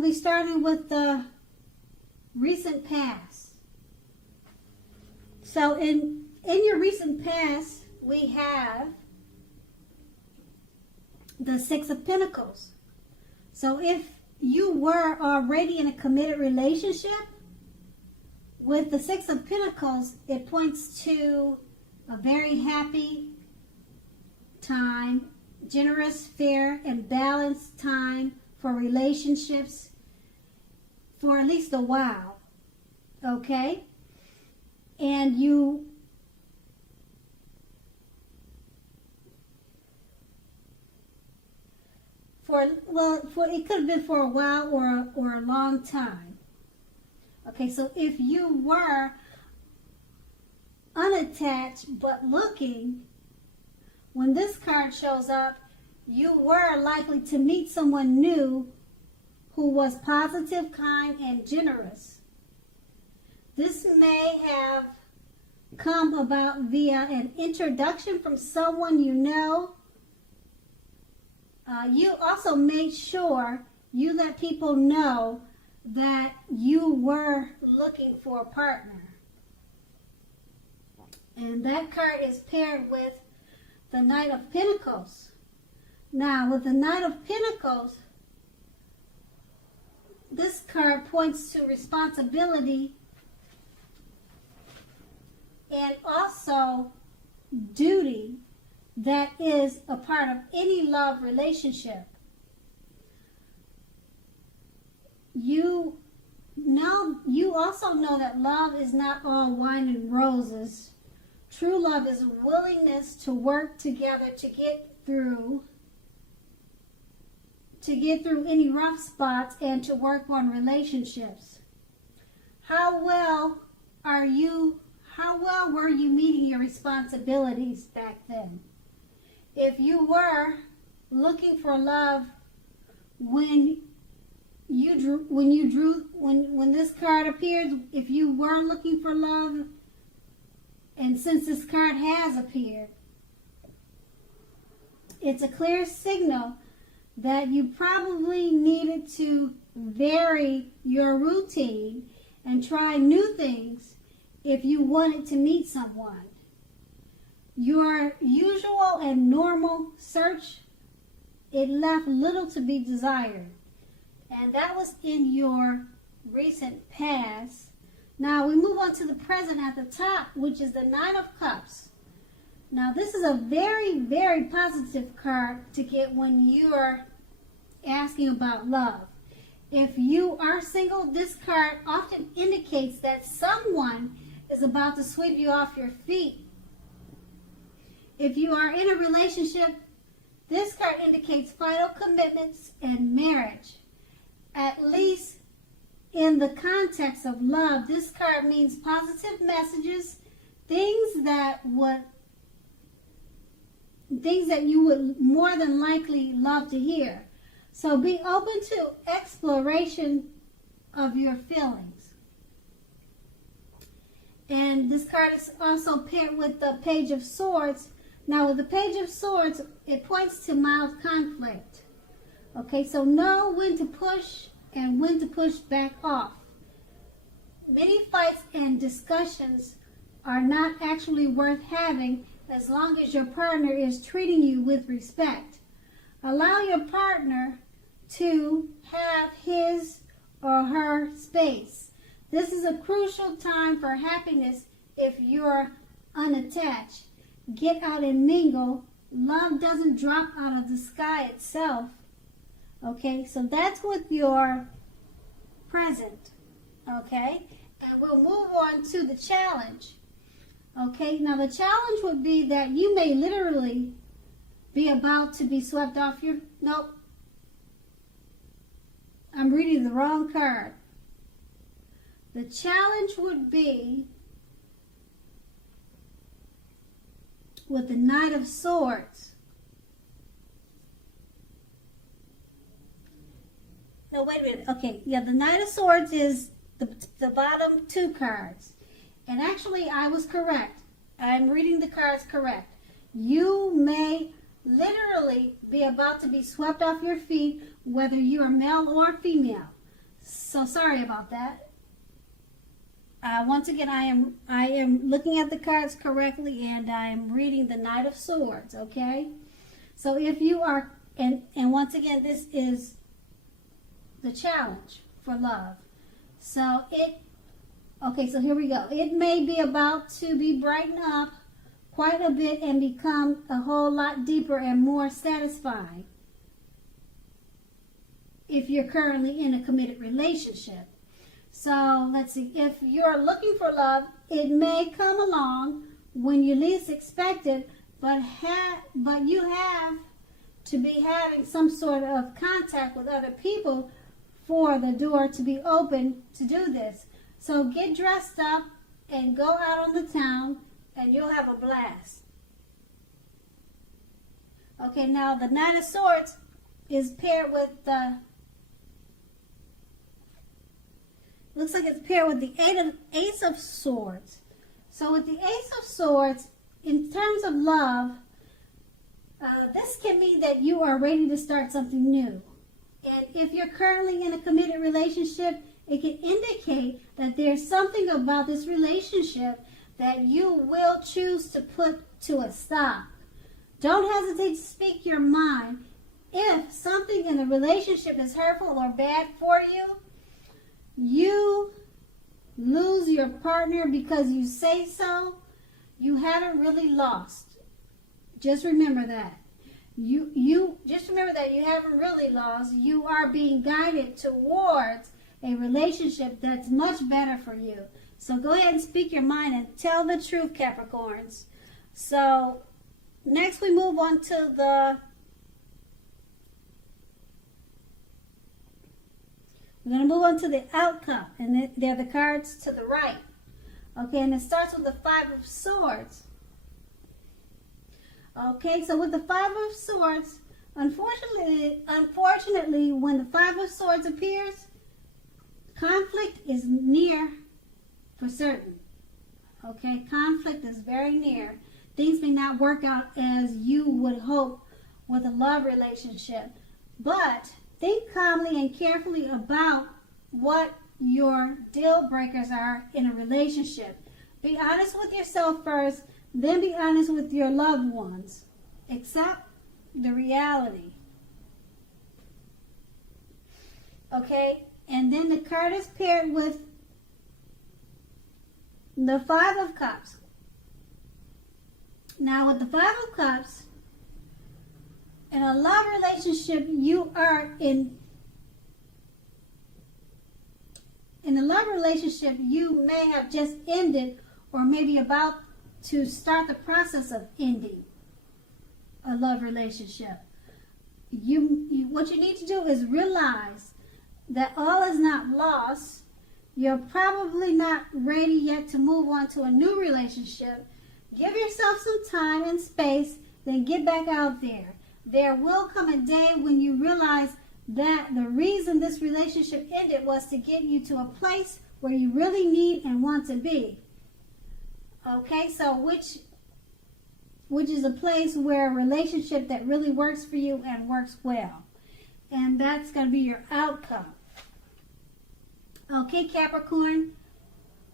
will be starting with the recent past. So in your recent past, we have the Six of Pentacles. So if you were already in a committed relationship, with the Six of Pentacles, it points to a very happy time, generous, fair, and balanced time for relationships for at least a while, okay? And you it could have been for a while or a long time. Okay, so if you were unattached but looking, when this card shows up, you were likely to meet someone new who was positive, kind, and generous. This may have come about via an introduction from someone you know. You also made sure you let people know that you were looking for a partner. And that card is paired with the Knight of Pentacles. Now, with the Knight of Pentacles, this card points to responsibility and also duty that is a part of any love relationship. You also know that love is not all wine and roses. True love is a willingness to work together to get through any rough spots and to work on relationships. How well were you meeting your responsibilities back then? If you were looking for love when this card appeared, if you were looking for love, and since this card has appeared, it's a clear signal that you probably needed to vary your routine and try new things if you wanted to meet someone. Your usual and normal search, it left little to be desired. And that was in your recent past. Now we move on to the present at the top, which is the Nine of Cups. Now this is a very, very positive card to get when you're asking about love. If you are single, this card often indicates that someone is about to sweep you off your feet. If you are in a relationship, this card indicates final commitments and marriage. At least in the context of love, this card means positive messages, things that you would more than likely love to hear. So be open to exploration of your feelings. And this card is also paired with the Page of Swords. Now with the Page of Swords, it points to mild conflict. Okay, so know when to push and when to push back off. Many fights and discussions are not actually worth having as long as your partner is treating you with respect. Allow your partner to have his or her space. This is a crucial time for happiness if you're unattached. Get out and mingle. Love doesn't drop out of the sky itself. Okay, so that's with your present. Okay, and we'll move on to the challenge. Okay, now the challenge would be that you may literally be about to be swept off your... Nope. I'm reading the wrong card. The challenge would be with the Knight of Swords. No, wait a minute. Okay, yeah, the Knight of Swords is the bottom two cards. And actually, I was correct. I'm reading the cards correct. You may literally be about to be swept off your feet, whether you are male or female. So sorry about that. Once again, I am looking at the cards correctly, and I am reading the Knight of Swords, okay? So if you are, and once again, this is the challenge for love. So okay, so here we go. It may be about to be brightened up quite a bit and become a whole lot deeper and more satisfying if you're currently in a committed relationship. So let's see, if you're looking for love, it may come along when you least expect it, but you have to be having some sort of contact with other people for the door to be open to do this. So get dressed up and go out on the town and you'll have a blast. Okay, now the Knight of Swords is paired with the, looks like it's paired with the Ace of Swords. So with the Ace of Swords, in terms of love, this can mean that you are ready to start something new. And if you're currently in a committed relationship, it can indicate that there's something about this relationship that you will choose to put to a stop. Don't hesitate to speak your mind. If something in a relationship is hurtful or bad for you, you lose your partner because you say so, you haven't really lost. Just remember that. You just remember that you haven't really lost. You are being guided towards a relationship that's much better for you. So go ahead and speak your mind and tell the truth, Capricorns. So next we move on to we're going to move on to the outcome. And they're the cards to the right. Okay, and it starts with the Five of Swords. Okay, so with the Five of Swords, unfortunately, when the Five of Swords appears, conflict is near for certain. Okay, conflict is very near. Things may not work out as you would hope with a love relationship, but think calmly and carefully about what your deal breakers are in a relationship. Be honest with yourself first, then be honest with your loved ones. Accept the reality. Okay? And then the card is paired with the Five of Cups. Now with the Five of Cups, in a love relationship, you are in a love relationship, you may have just ended or maybe about to start the process of ending a love relationship. What you need to do is realize that all is not lost. You're probably not ready yet to move on to a new relationship. Give yourself some time and space, then get back out there. There will come a day when you realize that the reason this relationship ended was to get you to a place where you really need and want to be. Okay, so which is a place where a relationship that really works for you and works well. And that's going to be your outcome. Okay, Capricorn,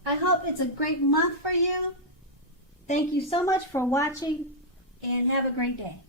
I hope it's a great month for you. Thank you so much for watching and have a great day.